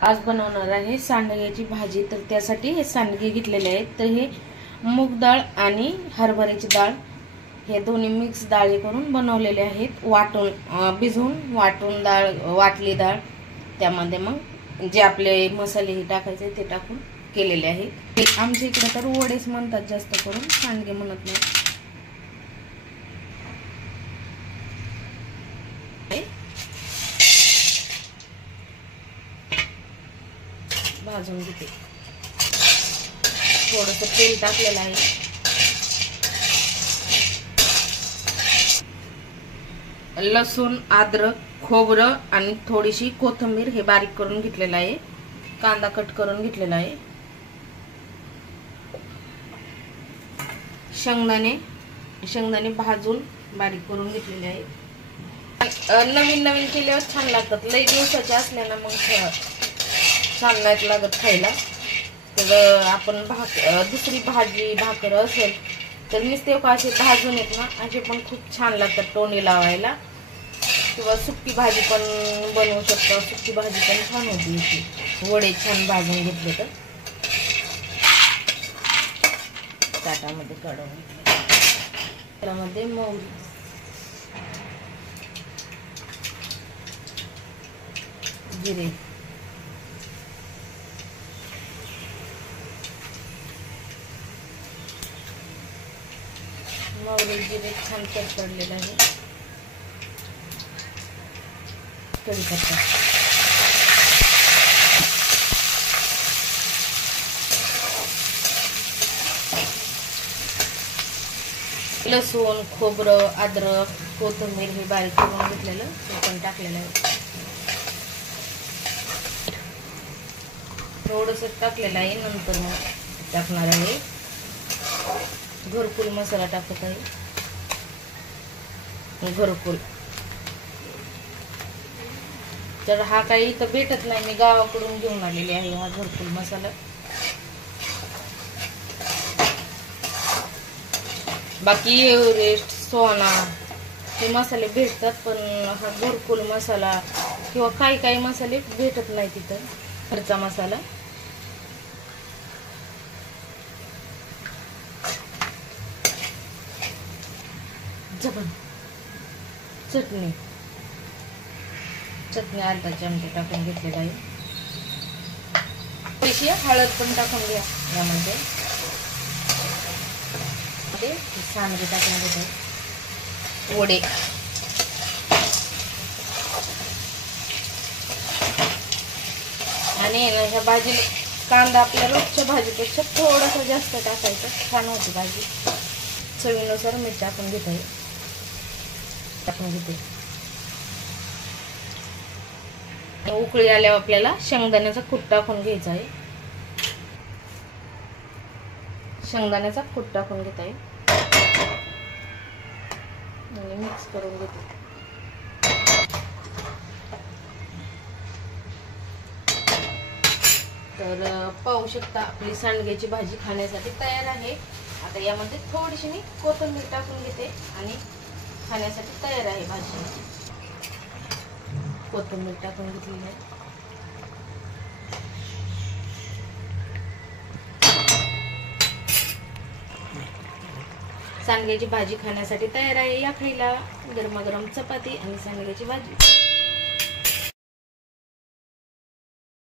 आज बनवणार आहे सांडग्याची भाजी। तर त्यासाठी हे सांडगे घेतलेले आहेत। तर हे मूग डाळ आणि हरभऱ्याची डाळ हे दोन्ही मिक्स डाळी करून बनवलेले आहेत। वाटून भिजवून वाटून डाळ वाटली डाळ त्यामध्ये मग जे आपले मसाले टाकायचे ते टाकून केलेले आहेत। आमच्या इकडे तर वडेच म्हणतात जास्त करून, सांडगे म्हणत नाही। भाजून घेते, थोडंसं तेल टाकलेलं आहे। लसूण, अद्रक, खोबरं आणि थोडीशी कोथिंबीर हे बारीक करून घेतलेलं आहे। कांदा कट करून घेतलेला आहे। शेंगदाणे भाजून बारीक करून घेतलेले आहे। नवीन नवीन केल्यावर छान लागतात, लई दिवसाचे असले ना मग छान नाही लागत खायला। तर आपण दुसरी भाजी भाकर असेल तर नुसते असे भाजून येत ना, असे पण खूप छान लागतात तोंडी लावायला। किंवा सुक्की भाजी पण बनवू शकतो, सुक्की भाजी पण छान होती याची, वडे छान भाजून घेतले तर। ताटामध्ये काढून घेतले, त्यामध्ये मोहरी, जिरे, मोहरी जिरे छान तडतडलेलं आहे। कढीपत्ता, लसूण, खोबरं, अद्रक, कोथिंबीर हे बारीक करून घेतलेलं ते पण टाकलेलं आहे। थोडंसं टाकलेलं आहे, नंतर मग टाकणार आहे घरकुल मसाला टाकत आहे। घरकुल तर हा काही इथं भेटत नाही, मी गावाकडून घेऊन आलेली आहे हा घरकुल मसाला। बाकी एव्हरेस्ट, सोना हे मसाले भेटतात, पण हा घरकुल मसाला किंवा काही मसाले भेटत नाही तिथं, घरचा मसाला। चटणी अर्धा चमचा टाकून घेतलेला आहे। थोडीशी हळद पण टाकून घ्या यामध्ये। सांडगे टाकून घेते, वडे, आणि ह्या भाजीला कांदा आपल्या रोजच्या भाजीपेक्षा थोडासा जास्त टाकायचा, छान होती भाजी। चवीनुसार मीठ टाकून घेते, उकळी आल्यावर आपल्याला शेंगदाण्याचा कूट टाकून घ्यायचा आहे। शेंगदाण्याचा कूट टाकून घेत आहे आणि मिक्स करून घेते। तर पाहू शकता आपली सांडग्याची भाजी खाण्यासाठी तयार आहे। आता यामध्ये थोडीशी मी कोथिंबीर टाकून घेते आणि खाण्यासाठी तयार आहे भाजी। कोथिंबीर टाकून घेतली आहे। सांडग्याची भाजी खाण्यासाठी तयार आहे। या खायला गरमागरम चपाती आणि सांडग्याची भाजी।